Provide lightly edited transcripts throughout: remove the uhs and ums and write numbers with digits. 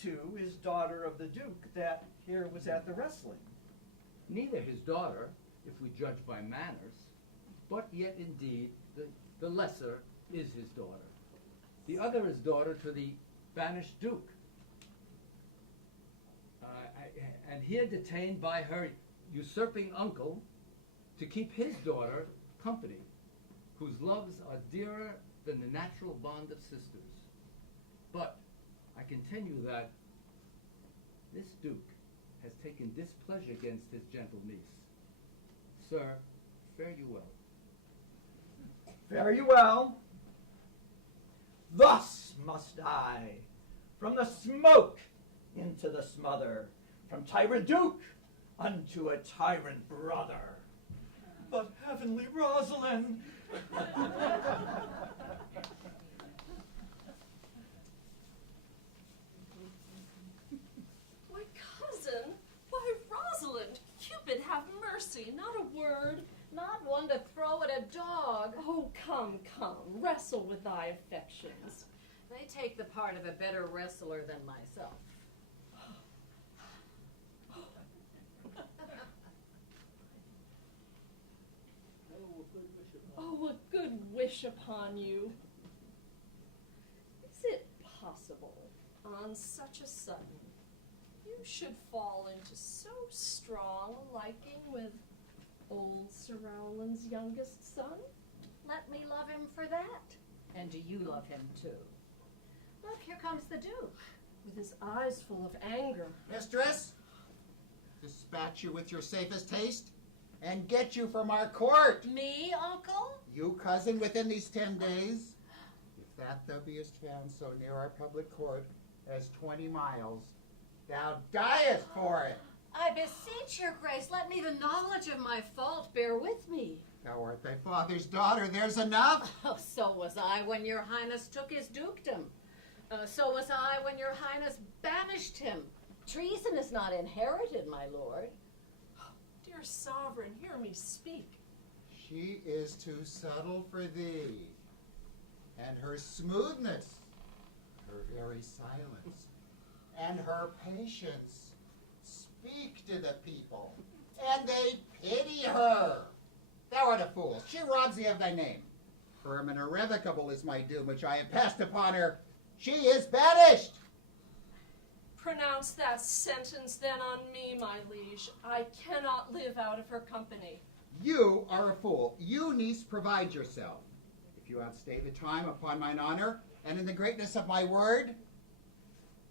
two his daughter of the Duke that here was at the wrestling? Neither his daughter, if we judge by manners, but yet indeed the lesser is his daughter. The other is daughter to the banished Duke, and here detained by her usurping uncle to keep his daughter company, whose loves are dearer than the natural bond of sisters. But I continue that this Duke has taken displeasure against his gentle niece. Sir, fare you well. Fare you well. Thus must I, from the smoke into the smother, from tyrant Duke unto a tyrant brother. But heavenly Rosalind, Why, cousin, why, Rosalind, Cupid have mercy, not a word. Not one to throw at a dog. Oh, come, wrestle with thy affections. They take the part of a better wrestler than myself. Oh, a good wish upon you. Is it possible, on such a sudden, you should fall into so strong a liking with old Sir Rowland's youngest son? Let me love him for that. And do you love him too? Look, here comes the Duke. With his eyes full of anger. Mistress, dispatch you with your safest haste, and get you from our court. Me, uncle? You, cousin, within these 10 days. If that thou beest found so near our public court as 20 miles, thou diest for it. I beseech your grace, let me the knowledge of my fault bear with me. Thou art thy father's daughter, there's enough. Oh, so was I when your highness took his dukedom. So was I when your highness banished him. Treason is not inherited, my lord. Dear sovereign, hear me speak. She is too subtle for thee, and her smoothness, her very silence, and her patience speak to the people, and they pity her. Thou art a fool. She robs thee of thy name. Firm and irrevocable is my doom which I have passed upon her. She is banished. Pronounce that sentence then on me, my liege. I cannot live out of her company. You are a fool. You needs provide yourself. If you outstay the time upon mine honor, and in the greatness of my word,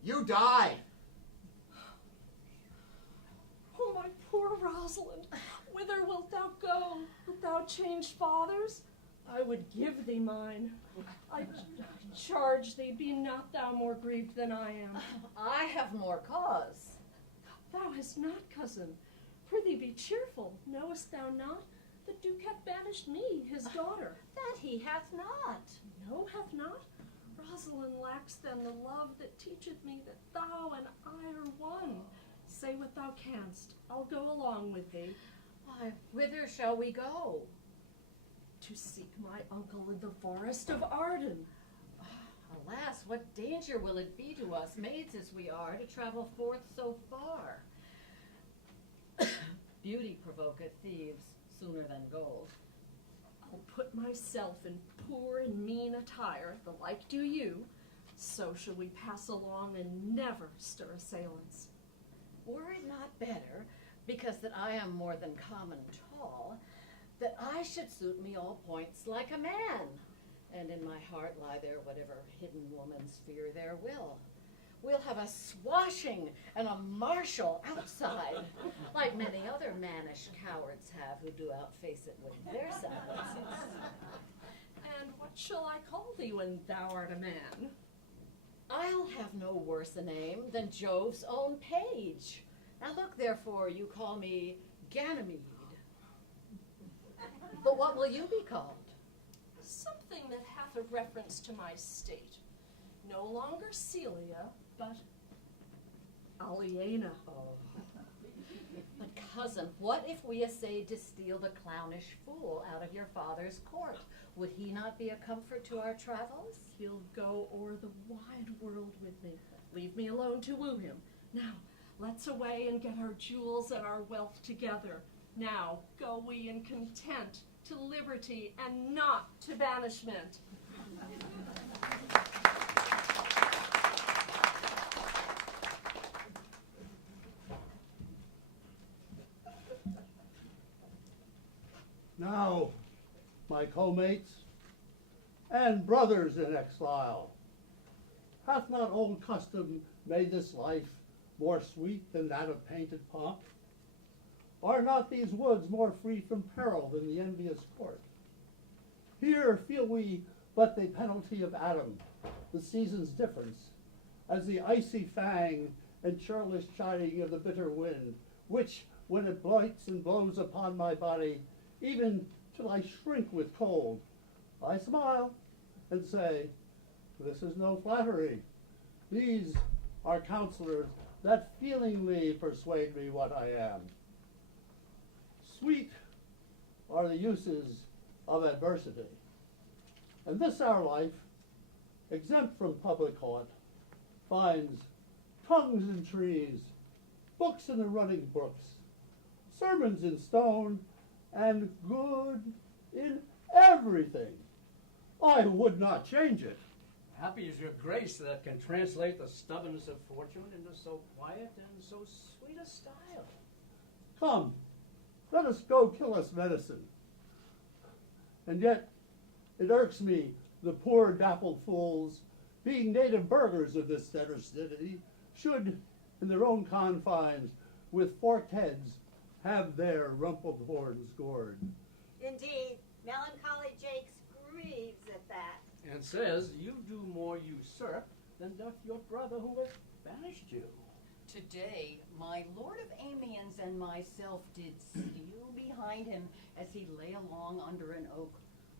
you die. Oh, my poor Rosalind, whither wilt thou go? Wilt thou change fathers? I would give thee mine. I charge thee, be not thou more grieved than I am. I have more cause. Thou hast not, cousin. Prithee be cheerful. Knowest thou not? The Duke hath banished me, his daughter. That he hath not. No, hath not? Rosalind lacks then the love that teacheth me that thou and I are one. Say what thou canst. I'll go along with thee. Why, whither shall we go? To seek my uncle in the forest of Arden. Alas, what danger will it be to us, maids as we are, to travel forth so far? Beauty provoketh thieves sooner than gold. I'll put myself in poor and mean attire, the like do you. So shall we pass along and never stir assailants. Were it not better, because that I am more than common tall, that I should suit me all points like a man, and in my heart lie there whatever hidden woman's fear there will. We'll have a swashing and a martial outside, like many other mannish cowards have who do outface it with their silences. And what shall I call thee when thou art a man? I'll have no worse a name than Jove's own page. Now look, therefore, you call me Ganymede. But what will you be called? Something that hath a reference to my state. No longer Celia, but Aliena. Oh. But cousin, what if we essayed to steal the clownish fool out of your father's court? Would he not be a comfort to our travels? He'll go o'er the wide world with me. Leave me alone to woo him. Now, let's away and get our jewels and our wealth together. Now, go we in content to liberty and not to banishment. Now, my co-mates and brothers in exile, hath not old custom made this life more sweet than that of painted pomp? Are not these woods more free from peril than the envious court? Here feel we but the penalty of Adam, the season's difference, as the icy fang and churlish chiding of the bitter wind, which, when it blights and blows upon my body, even till I shrink with cold, I smile and say, this is no flattery. These are counselors that feelingly persuade me what I am. Sweet are the uses of adversity. And this our life, exempt from public haunt, finds tongues in trees, books in the running brooks, sermons in stone, and good in everything. I would not change it. Happy is your grace that can translate the stubbornness of fortune into so quiet and so sweet a style. Come, let us go kill us venison. And yet, it irks me, the poor dappled fools, being native burghers of this debtor city, should, in their own confines, with forked heads, have their rumpled horns gored. Indeed, melancholy Jakes grieves at that. And says, you do more usurp than doth your brother who hath banished you. Today, my lord of Amiens and myself did steal behind him as he lay along under an oak,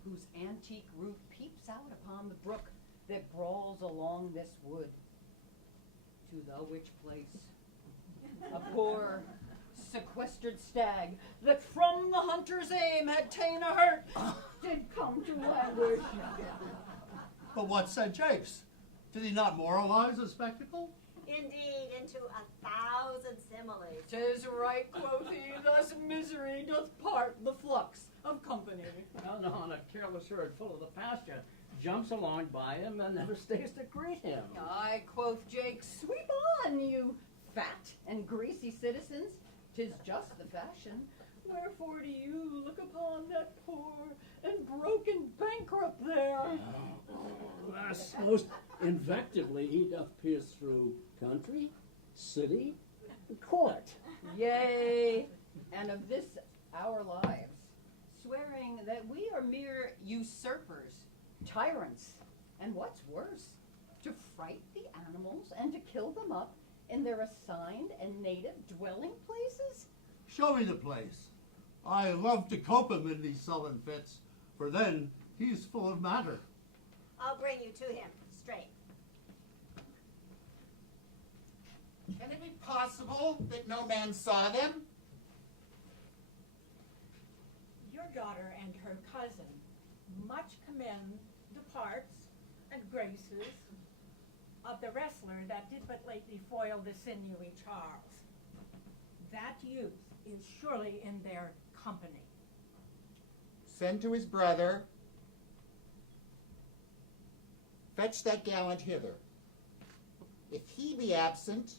whose antique root peeps out upon the brook that brawls along this wood. To the which place a poor sequestered stag that from the hunter's aim had ta'en a hurt did come to languish. But what said Jakes? Did he not moralize the spectacle? Indeed, into 1,000 similes. 'Tis right, quoth he, thus misery doth part the flux of company. And on a careless herd full of the pasture jumps along by him and never stays to greet him. Aye, quoth Jake, sweep on, you fat and greasy citizens. 'Tis just the fashion. Wherefore do you look upon that poor and broken bankrupt there? Thus most invectively he doth pierce through country, city, and court. Yea, and of this our lives, swearing that we are mere usurpers, tyrants, and what's worse, to fright the animals and to kill them up in their assigned and native dwelling places? Show me the place. I love to cope him in these sullen fits, for then he's full of matter. I'll bring you to him, straight. Can it be possible that no man saw them? Your daughter and her cousin much commend the parts and graces of the wrestler that did but lately foil the sinewy Charles. That youth is surely in their company. Send to his brother. Fetch that gallant hither. If he be absent,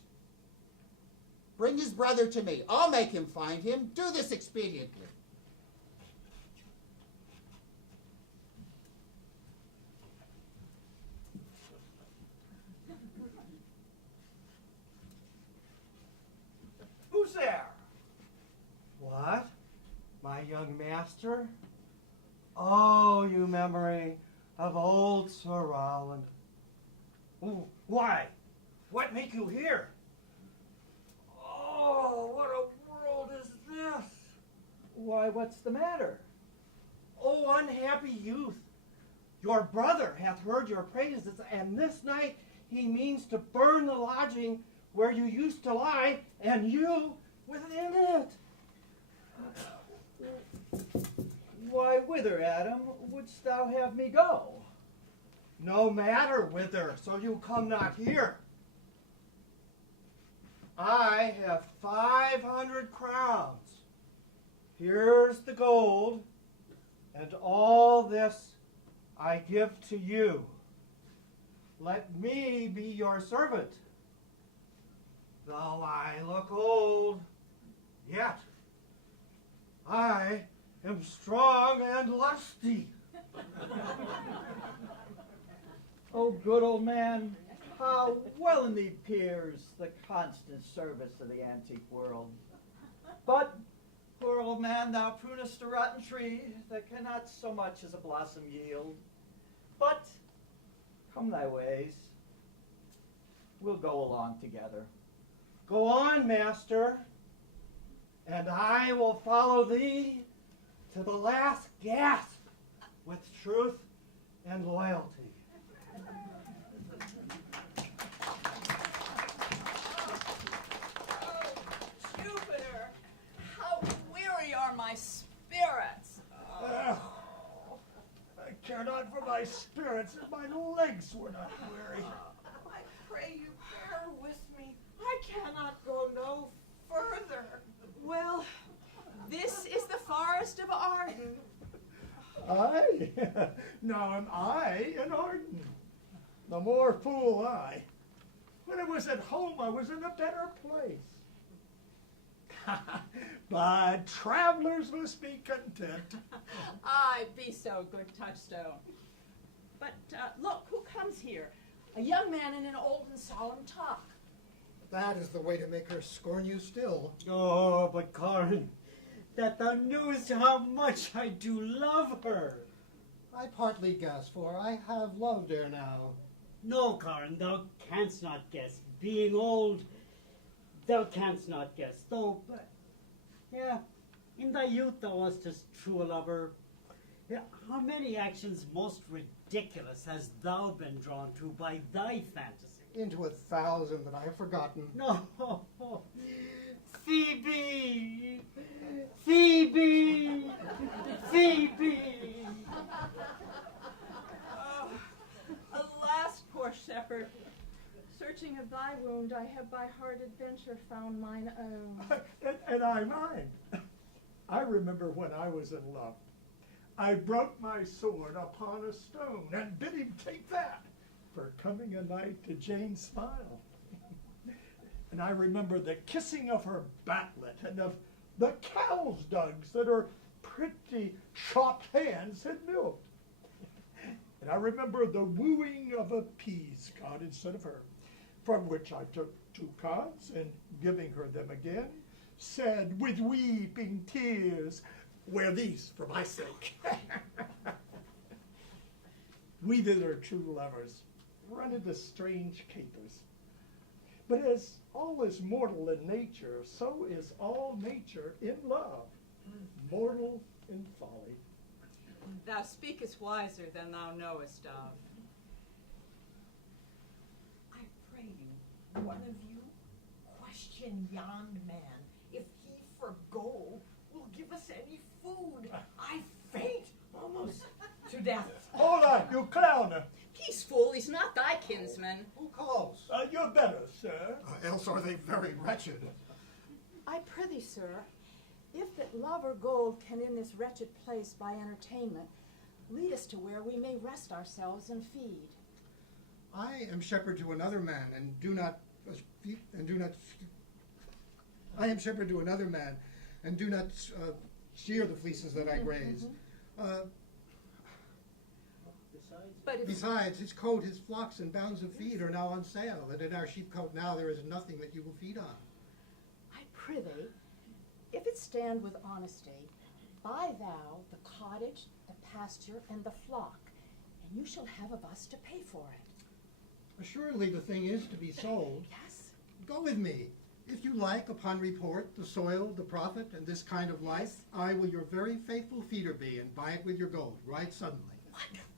bring his brother to me. I'll make him find him. Do this expediently. Who's there? What? My young master? Oh, you memory of old Sir Rowland. Why? What make you here? Oh, what a world is this? Why, what's the matter? Oh, unhappy youth. Your brother hath heard your praises, and this night he means to burn the lodging where you used to lie, and you within it. Why, whither, Adam, wouldst thou have me go? No matter whither, so you come not here. I have 500 crowns. Here's the gold, and all this I give to you. Let me be your servant. Though I look old, yet I am strong and lusty. Oh, good old man, how well in thee appears the constant service of the antique world. But, poor old man, thou prunest a rotten tree that cannot so much as a blossom yield. But, come thy ways, we'll go along together. Go on, master, and I will follow thee to the last gasp with truth and loyalty. Jupiter, how weary are my spirits. I care not for my spirits if my legs were not weary. I pray you bear with me. I cannot go no further. Well, this is the forest of Arden. Aye, now am I an Arden. The more fool I. When I was at home, I was in a better place. But travelers must be content. I be so good, Touchstone. But look, who comes here? A young man in an old and solemn talk. That is the way to make her scorn you still. Oh, but Karin, that thou knewest how much I do love her. I partly guess, for I have loved ere now. No, Karin, thou canst not guess. Being old, thou canst not guess. Though, but, yeah, in thy youth thou wast as true a lover. Yeah, how many actions most ridiculous hast thou been drawn to by thy fantasy? Into 1,000 that I have forgotten. No, Phoebe! Phoebe! Phoebe! Oh, alas, poor shepherd. Searching of thy wound, I have by hard adventure found mine own. And I mine. I remember when I was in love. I broke my sword upon a stone and bid him take that for coming a night to Jane's smile. And I remember the kissing of her batlet and of the cow's dugs that her pretty chopped hands had milked. And I remember the wooing of a peas cod instead of her, from which I took 2 cods and giving her them again, said with weeping tears, "Wear these for my sake." We that are true lovers run into strange capers. But as all is mortal in nature, so is all nature in love, mortal in folly. Thou speakest wiser than thou knowest of. I pray you, one of you, question yond man if he for gold will give us any food. I faint almost to death. Hola, you clown! Peace, fool, he's not thy kinsman. Who calls? You're better, sir. Else are they very wretched. I prithee, sir, if that love or gold can in this wretched place by entertainment, lead us to where we may rest ourselves and feed. I am shepherd to another man, and do not. I am shepherd to another man, and do not shear the fleeces that I graze. Besides, his coat, his flocks, and bounds of feed are now on sale, and in our sheepcote now there is nothing that you will feed on. I prithee, if it stand with honesty, buy thou the cottage, the pasture, and the flock, and you shall have of us to pay for it. Assuredly the thing is to be sold. Yes. Go with me. If you like, upon report, the soil, the profit, and this kind of life, I will your very faithful feeder be, and buy it with your gold, right suddenly. Wonderful.